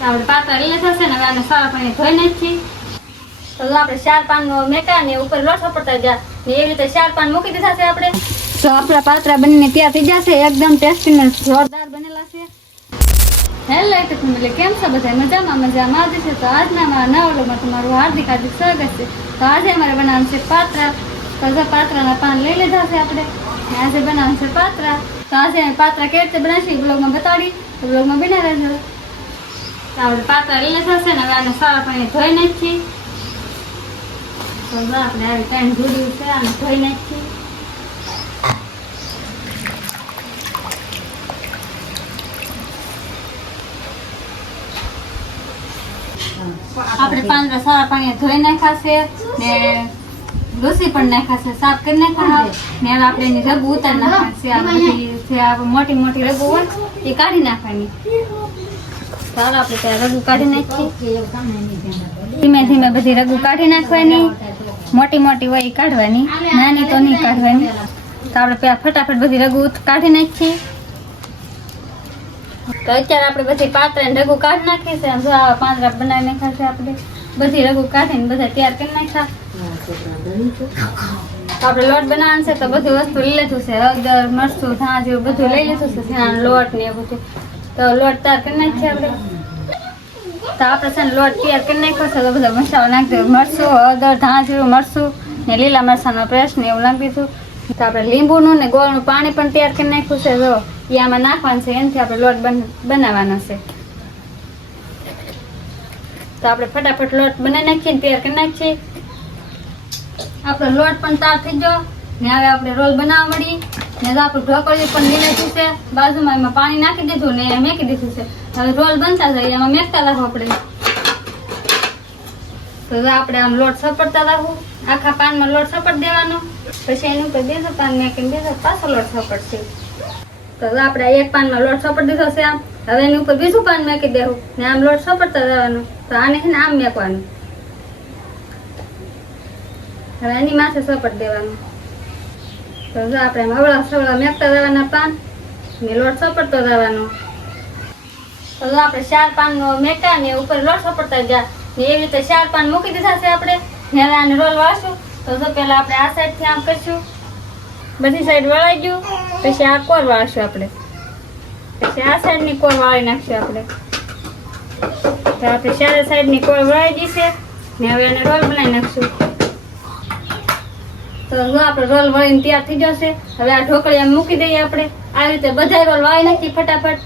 આપણે પાતળા લીલા થશે ને હવે આને સારા પાણી ધોઈ નાખી તો આપણે 4 પાનનો મેકા ને ઉપર લોટ સપડતા જા ને એવી રીતે 4 પાન મૂકી દીધા છે આપણે તો આપણા પાતળા બનીને તૈયાર થઈ જશે એકદમ ટેસ્ટી ને જોરદાર બનેલા છે હેલો ફેમિલી કેમ છો બધા મજામાં છે તો આજના મારા નવા વ્લોગમાં તમારું હાર્દિક સ્વાગત છે તો આજે અમારે બનાવવાનું છે પાતરા તો પાતરાના પાન લઈ લીધા છે આપણે આજે બનાવવાનું છે પાતરા તો આજે અમે પાતરા કેવી રીતે બનાવીશું બ્લોગમાં બતાડી તો બ્લોગમાં બના રહેજો આપણે પાતરા લઈ લીધા છે ને હવે આને સારા પાણી ધોઈ નાખી તો આપણે આવી ત્રણ ધોડ્યું છે આને ધોઈ નાખી આપણે પાંદડા સારા પાણી ધોઈ નાખ્યા છે ને લૂસી પણ નાખ્યા છે સાફ કરી નાખ્યા ને હવે આપણે એની રગુ ઉતારી નાખવાની છે આ બધી મોટી મોટી રગુ હોય એ કાઢી નાખવાની ચાલો આપણે ત્યાં રગુ કાઢી નાખીએ ધીમે ધીમે બધી રગુ કાઢી નાખવાની મોટી મોટી હોય એ કાઢવાની નાની તો નહીં કાઢવાની તો આપણે પેલા ફટાફટ બધી રગુ કાઢી નાખીએ તો અત્યારે આપણે બધી પાતળા રગુ કાઢી નાખી છે જો આવા પાંદડા બનાવી નાખ્યા છે આપણે બધી રગુ કાઢીને બધા તૈયાર કરી નાખ્યા તો આપણે લોટ બનાવવાનું છે તો બધી વસ્તુ લઈ લીધું છે હળદર મરચું ધાણા જેવું બધું લઈ લીધું છે ધાણા લોટ ને એ બધું તો લોટ તૈયાર કરી નાખીએ આપણે તો આપણે છે ને લોટ તૈયાર કરી નાખ્યો છે તો બધો મસાલો નાખી દીધો મરચું હળદર ધાણા જેવું મરચું ને લીલા મરચાંનો પેસ્ટ ને એવું નાખી દીધું તો આપણે લીંબુનું ને ગોળનું પાણી પણ તૈયાર કરી નાખ્યું છે જો એ આમાં નાખવાનું છે એનાથી આપણે લોટ બનાવવાનો છે તો આપણે ફટાફટ લોટ બનાવી નાખીએ તૈયાર કરી નાખીએ આપણો લોટ પણ તૈયાર થઈ ગયો ને હવે આપણે રોલ બનાવવા મળી ને આપણું ઢોકળિયું પણ લઈ લીધું છે બાજુમાં એમાં પાણી નાખી દીધું ને મેકી દીધું છે હવે રોલ બનતા જાય એમાં મેકતા રાખવું આપણે તો આપણે આમ લોટ સપડતા રાખવું આખા પાનમાં લોટ સપડ દેવાનો પછી એની ઉપર બીજું પાન મેકીને બીજો પાછો લોટ સપડશે તો આપણે એક પાનમાં લોટ સપડ દીધો છે આમ હવે એની ઉપર બીજું પાન મેકી દેવું ને આમ લોટ સપડતા જવાનું તો આને છે ને આમ મેકવાનું હવે એની માથે સપડ દેવાનું તો જો આપણે હવળા સવળા મેકતા જવાના પાન ને લોટ સપડતો જવાનો તો જો આપણે 4 પાનનો મેકા ને ઉપર લોટ સપડતા જા ને એવી રીતે 4 પાન મૂકી દીધા છે આપણે ને હવે આને રોલ વાળશું તો જો પહેલા આપણે આ સાઈડથી આમ કરીશું બધી સાઈડ વળાઈ ગયું પછી આ કોર વાળશું આપણે પછી આ સાઈડની કોર વાળી નાખશું આપણે તો આપણે ચારે સાઈડની કોર વળાઈ ગઈ છે ને હવે એને રોલ બનાવી નાખશું તો જો આપણે રોલ વળીને તૈયાર થઈ જશે હવે આ ઢોકળી આમ મૂકી દઈએ આપણે આવી રીતે બધા રોલ વાળી નાખીએ ફટાફટ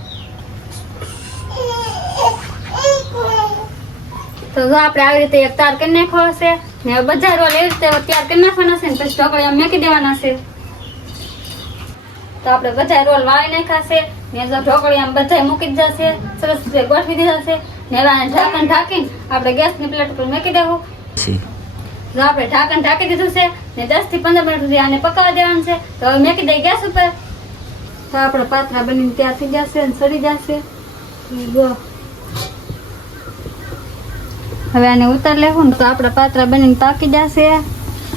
તો જો આપણે આવી રીતે એક તાર કરી નાખવો હશે ને હવે બધા રોલ એવી રીતે તૈયાર કરી નાખવાના છે ને પછી ઢોકળી આમ મૂકી દેવાના છે તો આપણે બધા રોલ વાળી નાખ્યા છે ને જો ઢોકળી આમ બધા મૂકી દીધા છે સરસ રીતે ગોઠવી દીધા છે ને હવે આને ઢાંકણ ઢાંકીને આપણે ગેસની પ્લેટ ઉપર મૂકી દેવું જો આપણે ઢાંકણ ઢાંકી દીધું છે ને 10 થી 15 મિનિટ સુધી આને પકાવવા દેવાનું છે તો હવે મૂકી દઈએ ગેસ ઉપર તો આપણે પાતરા બનીને તૈયાર થઈ જશે અને સડી જશે હવે આને ઉતાર લેવું ને તો આપણા પાતરા બનીને પાકી જશે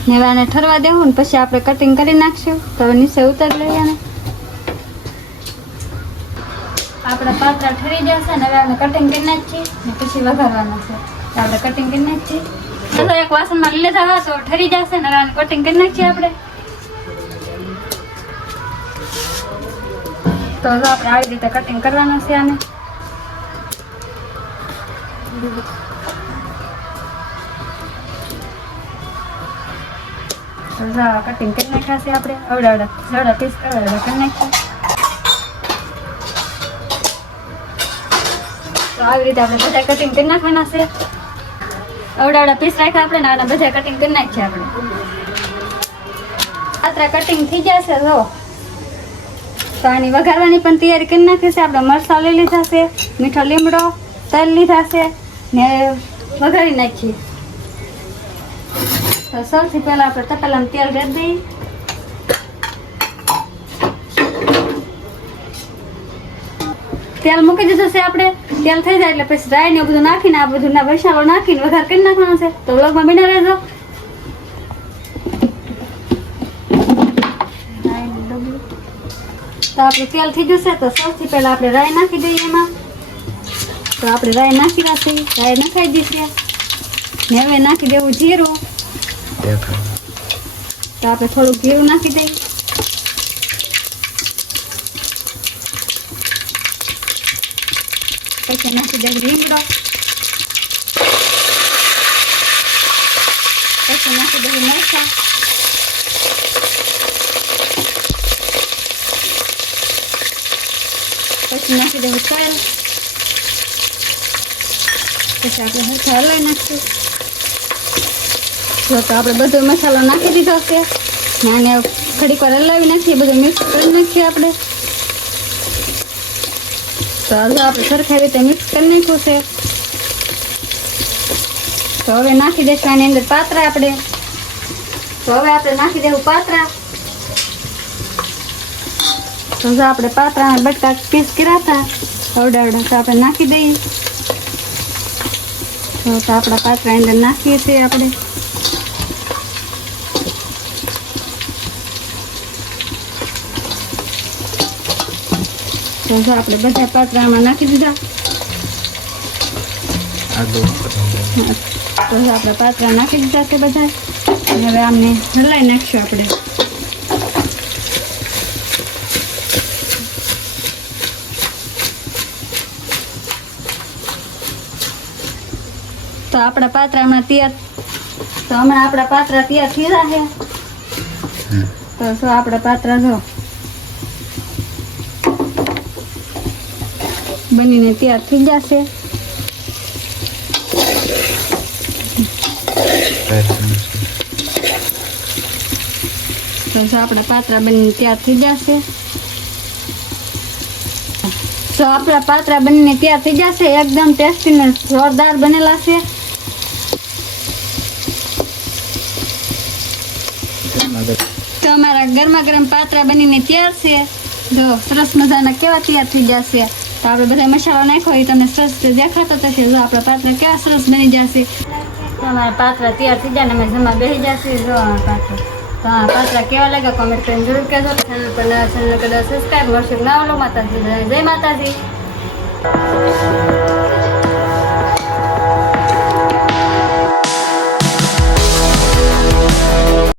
ને હવે આને ઠરવા દેવું ને પછી આપણે કટિંગ કરી નાખશું તો હવે નીચે ઉતારી લઈએ આને આપણા પાતરા ઠરી જશે ને હવે આને કટિંગ કરી નાખીએ ને પછી વઘારવાના છે તો આપણે કટિંગ કરી નાખીએ તો એક વાસણમાં લઈ લેતા તો ઠરી જશે ને હવે આને કટિંગ કરી નાખીએ આપણે તો આપણે આવી રીતે કટિંગ કરવાનું છે આને કટિંગ કરી નાખ્યા છે આપણે અવડા જડા પીસ કરી નાખીએ તો આવી રીતે આપણે બધા કટિંગ કરી નાખવાના છે અવડા પીસ રાખ્યા આપણે ને આના બધા કટિંગ કરી નાખીએ આપણે પાતરા કટિંગ થઈ જશે જો તો આની વઘારવાની પણ તૈયારી કરી નાખી છે આપણે મરચાં લઈ લીધા છે મીઠો લીમડો તલ લીધા છે ને વઘારી નાખીએ તો સૌથી પહેલા આપણે તપેલામાં તેલ રેડી દઈએ તેલ મૂકી દીધું છે આપણે તેલ થઈ જાય એટલે પછી રાઈ ને બધું નાખીને આ બધું મસાલો નાખીને વઘાર કરી નાખવાનો છે તો વ્લોગમાં બના રહેજો તો આપણું તેલ થઈ જશે તો સૌથી પહેલા આપણે રાઈ નાખી દઈએ એમાં તો આપણે રાઈ નાખી નાખી, રાઈ નખાઈ દીધી ને હવે નાખી દેવું જીરું. તો આપણે થોડુંક જીરું નાખી દઈએ. પછી નાખી દેવું લીમડો. પછી નાખી દેવું મરચાં. પછી નાખી દેવું તેલ. પછી આપણે હરખા હલાવી નાખીશું. જો તો આપણે બધો મસાલો નાખી દીધો છે ને આને ઘડીક વાર હલાવી નાખીએ, બધું મિક્સ કરી નાખીએ આપણે. તો હવે આપણે સરખી રીતે મિક્સ કરી નાખ્યું છે. તો હવે નાખી દઈશું આની અંદર પાત્રા આપણે. તો હવે આપણે નાખી દેવું પાત્રા. તો જો આપણે પાત્રાના બટકા પીસ કર્યા હતા અવડા તો આપણે નાખી દઈએ. તો આપણા પાત્રા અંદર નાખીએ છીએ આપણે. તો જો આપણે બધા પાત્રામાં નાખી દીધા. તો આપણા પાત્રા નાખી દીધા છે બધા. હવે આમને હલાવી નાખીશું આપણે. તો આપણા પાત્રા હમણાં તૈયાર થઈ રહ્યા છે. તો શું આપણા પાત્રા જો બનીને તૈયાર થઈ જશે. તો આપણા પાત્રા બનીને તૈયાર થઈ જશે. તો આપણા પાત્રા બનીને તૈયાર થઈ જશે. એકદમ ટેસ્ટી ને જોરદાર બનેલા છે. તો અમારા ગરમા ગરમ પાત્રા બનીને તૈયાર છે. જો સરસ મજાના કેવા તૈયાર થઈ જશે. તો આપણે બધા મસાલો નાખ્યો એ તમને સરસ દેખાતો થશે. જો આપણા પાત્રા કેવા સરસ બની જશે. તો અમારા પાત્રા તૈયાર થઈ જાય ને અમે જમવા બેસી જશે. જો અમારા પાત્રા. તો આ પાત્રા કેવા લાગ્યા કોમેન્ટ કરીને જરૂર કહેજો. ચેનલ પર સબસ્ક્રાઈબ મળશે. ના ઓલો માતાજી, જય માતાજી.